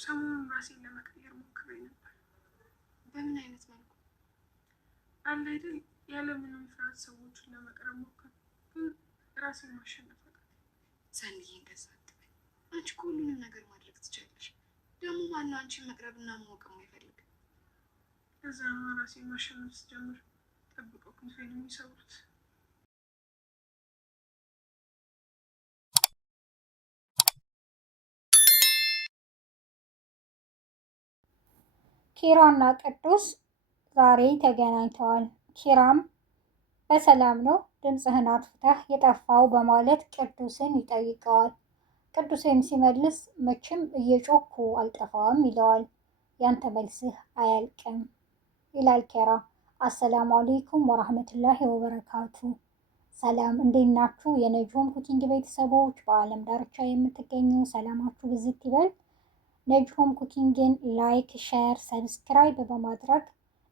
ሰሞኑን ራሴን ለመቀየር ሞክሬ ነበር። በምን አይነት መልኩ? አንድ አይደል ያለምንም ፍርሃት ሰዎችን ለመቅረብ ሞክር፣ ግን ራሴን ማሸነፍ አቃተኝ። ሰንዬ እንደዛ አትበይ። አንቺ እኮ ሁሉንም ነገር ማድረግ ትችላለሽ። ደግሞ ማነው አንቺን መቅረብና ማወቅ የማይፈልግ? ከዛ ራሴን ማሸነፍ ስጀምር ጠብቀው ክንፌን የሚሰብሩት። ኪራና ቅዱስ ዛሬ ተገናኝተዋል። ኪራም በሰላም ነው ድምፅህን አጥፍተህ የጠፋው በማለት ቅዱስን ይጠይቀዋል። ቅዱስም ሲመልስ መቼም እየጮኩ አልጠፋም ይለዋል። ያንተ መልስህ አያልቅም ይላል ኪራ። አሰላሙ አሌይኩም ወራህመቱላሂ ወበረካቱ። ሰላም እንዴት ናችሁ? የነጅሆም ኩኪንግ ቤተሰቦች በአለም ዳርቻ የምትገኙ ሰላማችሁ ብዝት ይበል። ነጅሆም ኩኪንግን ላይክ፣ ሼር፣ ሰብስክራይብ በማድረግ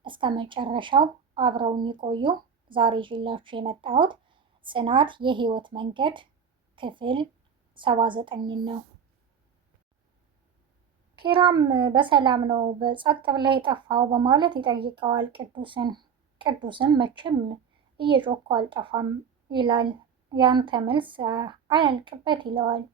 እስከ መጨረሻው አብረውን ይቆዩ። ዛሬ ይዤላችሁ የመጣሁት ጽናት የህይወት መንገድ ክፍል 79 ነው። ኪራም በሰላም ነው በጸጥ ብለህ የጠፋው በማለት ይጠይቀዋል ቅዱስን። ቅዱስም መቼም እየጮኩ አልጠፋም ይላል። ያንተ መልስ አያልቅበት ይለዋል።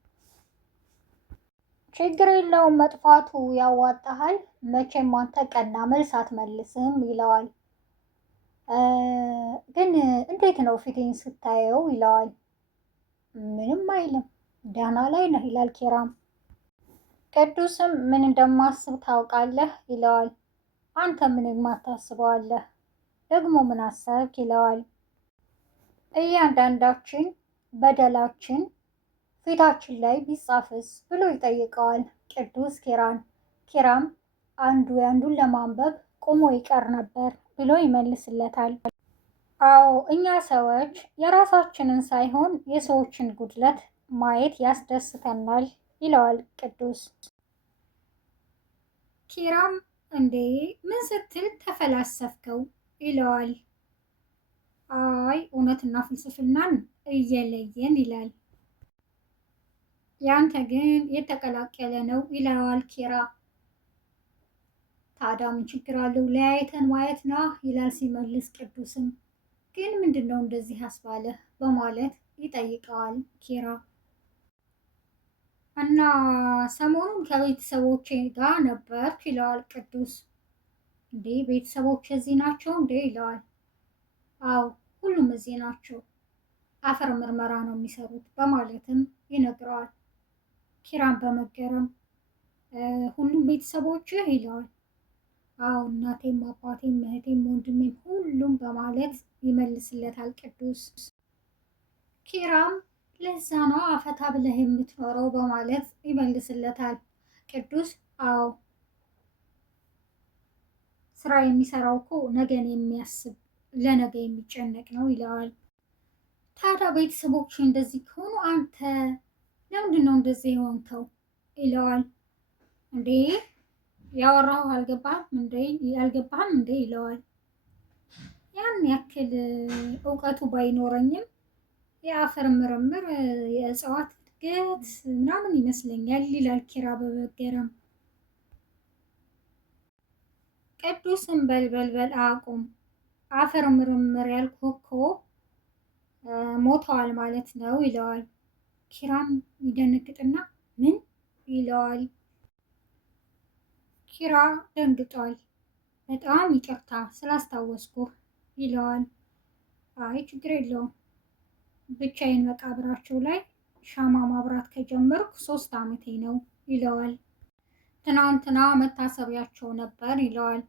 ችግር የለውም መጥፋቱ ያዋጣሃል፣ መቼም አንተ ቀና መልስ አትመልስም ይለዋል። ግን እንዴት ነው ፊቴን ስታየው ይለዋል። ምንም አይልም ደህና ላይ ነህ ይላል ኪራም። ቅዱስም ምን እንደማስብ ታውቃለህ ይለዋል። አንተ ምን የማታስበዋለህ ደግሞ ምን አሰብክ ይለዋል። እያንዳንዳችን በደላችን ፊታችን ላይ ቢጻፍስ ብሎ ይጠይቀዋል ቅዱስ ኪራን። ኪራም አንዱ ያንዱን ለማንበብ ቆሞ ይቀር ነበር ብሎ ይመልስለታል። አዎ እኛ ሰዎች የራሳችንን ሳይሆን የሰዎችን ጉድለት ማየት ያስደስተናል ይለዋል ቅዱስ። ኪራም እንዴ ምን ስትል ተፈላሰፍከው ይለዋል። አይ እውነትና ፍልስፍናን እየለየን ይላል። ያንተ ግን የተቀላቀለ ነው ይለዋል ኪራ። ታዲያ ምን ችግር አለው ለያይተን ማየት ና ይላል ሲመልስ ቅዱስም ግን ምንድን ነው እንደዚህ አስባለህ በማለት ይጠይቀዋል ኪራ። እና ሰሞኑን ከቤተሰቦቼ ጋር ነበርኩ ይለዋል ቅዱስ። እንዴ ቤተሰቦች እዚህ ናቸው እንዴ ይለዋል። አዎ ሁሉም እዚህ ናቸው፣ አፈር ምርመራ ነው የሚሰሩት በማለትም ይነግረዋል። ኪራን በመገረም ሁሉም ቤተሰቦችህ ይለዋል። አዎ እናቴም አባቴም እህቴም ወንድሜም ሁሉም በማለት ይመልስለታል ቅዱስ። ኪራም ለዛ ነው አፈታ ብለህ የምትኖረው በማለት ይመልስለታል ቅዱስ። አዎ ስራ የሚሰራው እኮ ነገን የሚያስብ ለነገ የሚጨነቅ ነው ይለዋል። ታዲያ ቤተሰቦች እንደዚህ ከሆኑ አንተ ለምንድን ነው እንደዚህ የሆንከው ይለዋል። እንዴ ያወራሁ አልገባህም እንዴ ይለዋል። ያን ያክል እውቀቱ ባይኖረኝም የአፈር ምርምር የእጽዋት እድገት ምናምን ይመስለኛል ይላል ኪራ በመገረም። ቅዱስን በልበልበል አቁም፣ አፈር ምርምር ያልኩህ እኮ ሞተዋል ማለት ነው ይለዋል። ኪራም ይደነግጥና ምን ይለዋል። ኪራ ደንግጧል። በጣም ይቅርታ ስላስታወስኩህ ይለዋል። አይ ችግር የለውም ብቻዬን መቃብራቸው ላይ ሻማ ማብራት ከጀመርኩ 3 ዓመቴ ነው ይለዋል። ትናንትና መታሰቢያቸው ነበር ይለዋል።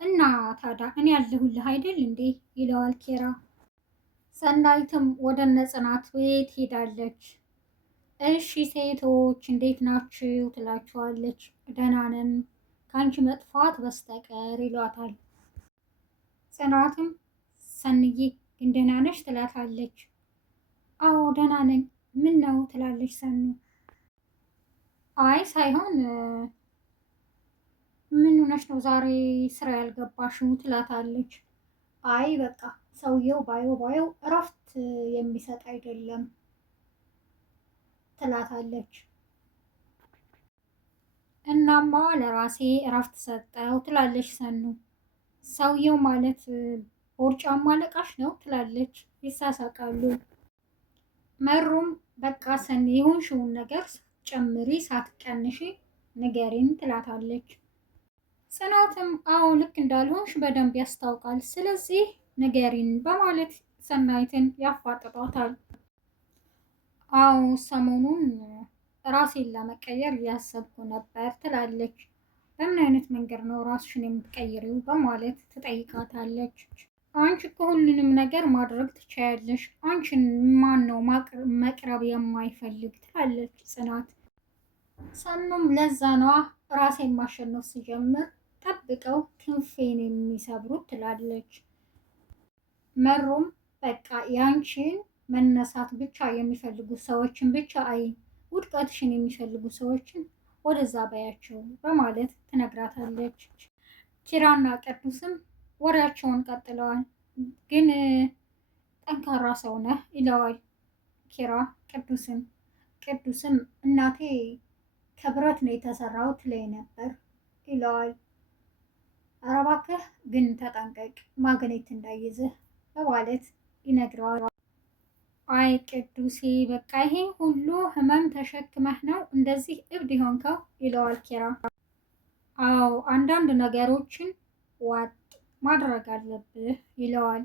እና ታዲያ እኔ ያለሁልህ አይደል እንዴ ይለዋል ኪራ። ሰናይትም ወደ እነ ጽናት ቤት ሄዳለች። እሺ ሴቶች እንዴት ናችሁ ትላቸዋለች። ደህና ነን ከአንቺ መጥፋት በስተቀር ይሏታል። ጽናትም ሰንዬ ግን ደህና ነሽ ትላታለች። አዎ ደህና ነኝ ምን ነው ትላለች ሰኑ። አይ ሳይሆን ምን ሆነሽ ነው ዛሬ ስራ ያልገባሽው ትላታለች። አይ በቃ ሰውየው ባየው እረፍት የሚሰጥ አይደለም ትላታለች። እናማ ለራሴ እረፍት ሰጠው ትላለች ሰኑ። ሰውየው ማለት ቦርጫማ አለቃሽ ነው ትላለች። ይሳሳቃሉ። መሩም በቃ ሰኒ የሆንሽውን ነገር ጨምሪ ሳትቀንሺ ንገሪን ትላታለች። ጽናትም አዎ ልክ እንዳልሆንሽ በደንብ ያስታውቃል፣ ስለዚህ ንገሪን በማለት ሰናይትን ያፋጥጧታል። አዎ ሰሞኑን ራሴን ለመቀየር እያሰብኩ ነበር ትላለች። በምን አይነት መንገድ ነው ራስሽን የምትቀይሪው በማለት ትጠይቃታለች። አንቺ እኮ ሁሉንም ነገር ማድረግ ትችያለሽ፣ አንቺን ማን ነው መቅረብ የማይፈልግ ትላለች ጽናት። ሰኑም ለዛ ነዋ ራሴን ማሸነፍ ሲጀምር ጠብቀው ክንፌን የሚሰብሩት ትላለች። መሩም በቃ ያንቺን መነሳት ብቻ የሚፈልጉ ሰዎችን ብቻ ውድቀትሽን የሚፈልጉ ሰዎችን ወደዛ በያቸው በማለት ትነግራታለች። ኪራና ቅዱስም ወሬያቸውን ቀጥለዋል። ግን ጠንካራ ሰው ነህ ይለዋል ኪራ ቅዱስም እናቴ ከብረት ነው የተሰራው ትለኝ ነበር ይለዋል። ኧረ እባክህ ግን ተጠንቀቅ ማግኔት እንዳይዝህ በማለት ይነግረዋል። አይ ቅዱሴ በቃ ይሄ ሁሉ ህመም ተሸክመህ ነው እንደዚህ እብድ የሆንከው ይለዋል ኪራ። አዎ አንዳንድ ነገሮችን ዋጥ ማድረግ አለብህ ይለዋል።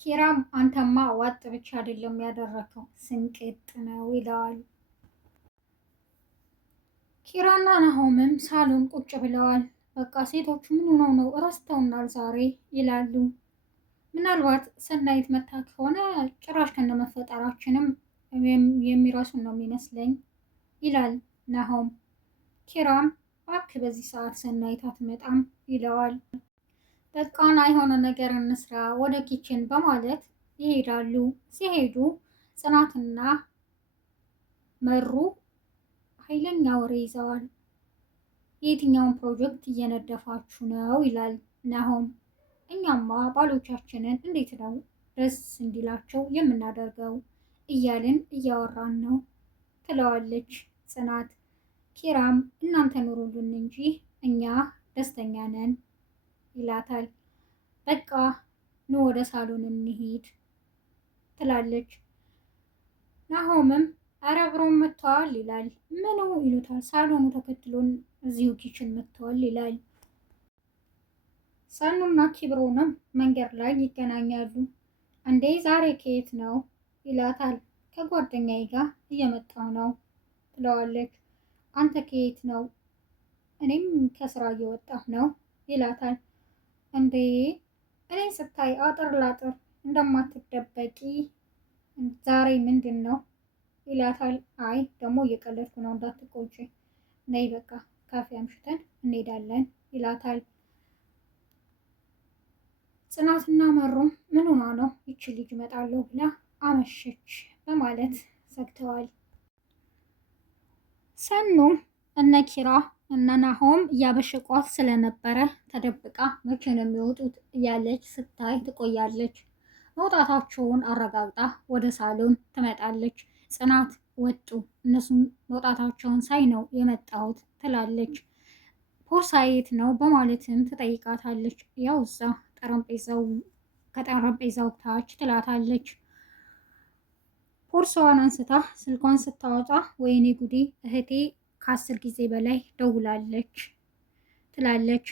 ኪራም አንተማ ዋጥ ብቻ አይደለም ያደረከው ስንቅጥ ነው ይለዋል። ኪራና ናሆምም ሳሎን ቁጭ ብለዋል። በቃ ሴቶቹ ምን ሆነው ነው እረስተውናል ዛሬ ይላሉ። ምናልባት ሰናይት መታ ከሆነ ጭራሽ ከነመፈጠራችንም የሚረሱን ነው የሚመስለኝ ይላል ናሆም። ኪራም እባክህ በዚህ ሰዓት ሰናይት አትመጣም ይለዋል። በቃና የሆነ ነገር እንስራ ወደ ኪችን በማለት ይሄዳሉ። ሲሄዱ ጽናትና መሩ ኃይለኛ ወሬ ይዘዋል። የትኛውን ፕሮጀክት እየነደፋችሁ ነው ይላል ናሆም። እኛማ ባሎቻችንን እንዴት ነው ደስ እንዲላቸው የምናደርገው እያልን እያወራን ነው ትለዋለች ጽናት። ኪራም እናንተ ኑሩልን እንጂ እኛ ደስተኛ ነን ይላታል። በቃ ኑ ወደ ሳሎን እንሂድ ትላለች። ናሆምም ኧረ አብረውን መጥተዋል ይላል። ምኑ ይሉታል። ሳሎኑ ተከትሎን እዚሁ ኪችን መጥተዋል ይላል። ሰኑና ኪብሮንም መንገድ ላይ ይገናኛሉ። እንዴ ዛሬ ከየት ነው ይላታል። ከጓደኛዬ ጋር እየመጣሁ ነው ትለዋለች። አንተ ከየት ነው? እኔም ከስራ እየወጣሁ ነው ይላታል። እንዴ እኔን ስታይ አጥር ላጥር እንደማትደበቂ ዛሬ ምንድን ነው ይላታል። አይ ደግሞ እየቀለድኩ ነው እንዳትቆጪ፣ ነይ በቃ ካፌ አምሽተን እንሄዳለን ይላታል። ጽናትና መሩም ምን ሆና ነው ይቺ ልጅ እመጣለሁ ብላ አመሸች በማለት ዘግተዋል። ሰኑም እነ ኪራ እነ ናሆም እያበሸቋት ስለነበረ ተደብቃ መቼ ነው የሚወጡት እያለች ስታይ ትቆያለች። መውጣታቸውን አረጋግጣ ወደ ሳሎን ትመጣለች። ጽናት ወጡ፣ እነሱም መውጣታቸውን ሳይ ነው የመጣሁት ትላለች። ቦርሳ የት ነው በማለትም ትጠይቃታለች። ያው እዛ ከጠረጴዛው ታች ትላታለች። ቦርሳዋን አንስታ ስልኳን ስታወጣ ወይኔ ጉዴ እህቴ ከ10 ጊዜ በላይ ደውላለች ትላለች።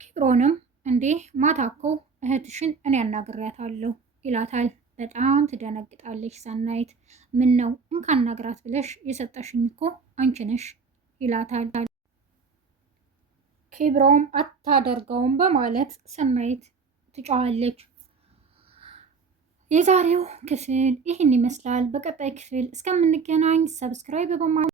ኪብሮንም እንዴ ማታ እኮ እህትሽን እኔ አናግሬያታለሁ ይላታል። በጣም ትደነግጣለች ሰናይት። ምን ነው እንካናግራት ብለሽ የሰጠሽኝ እኮ አንቺ ነሽ ይላታል። ኪብሮም አታደርገውም በማለት ሰናይት ትጮኻለች። የዛሬው ክፍል ይህን ይመስላል። በቀጣይ ክፍል እስከምንገናኝ ሰብስክራይብ በማ